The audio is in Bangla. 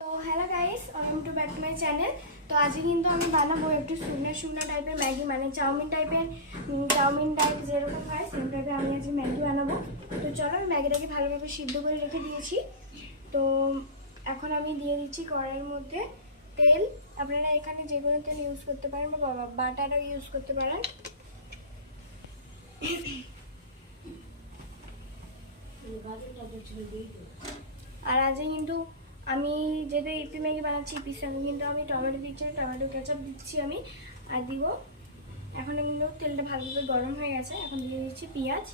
তো hello guys, welcome to back to my channel. তো আজকে কিন্তু আমি বানাবো একটু শুকনো টাইপের ম্যাগি, মানে চাউমিন টাইপ যেরকম হয় সেরকম টাইপের আমি আজকে ম্যাগি বানাবো। তো চলো, আমি ম্যাগিটাকে ভালোভাবে সিদ্ধ করে রেখে দিয়েছি। তো এখন আমি দিয়ে দিচ্ছি কড়াইয়ের মধ্যে তেল। আপনারা এখানে যে কোনো তেল ইউজ করতে পারেন বা বাটারও ইউজ করতে পারেন। আর আজকে কিন্তু আমি যেহেতু ইপি ম্যাগি বানাচ্ছি, ইপির সঙ্গে কিন্তু আমি টমেটো দিচ্ছি, টমেটো কেচাপ দিচ্ছি আমি আর দিব। এখন কিন্তু তেলটা ভালোভাবে গরম হয়ে গেছে, এখন দিয়ে দিচ্ছি পেঁয়াজ।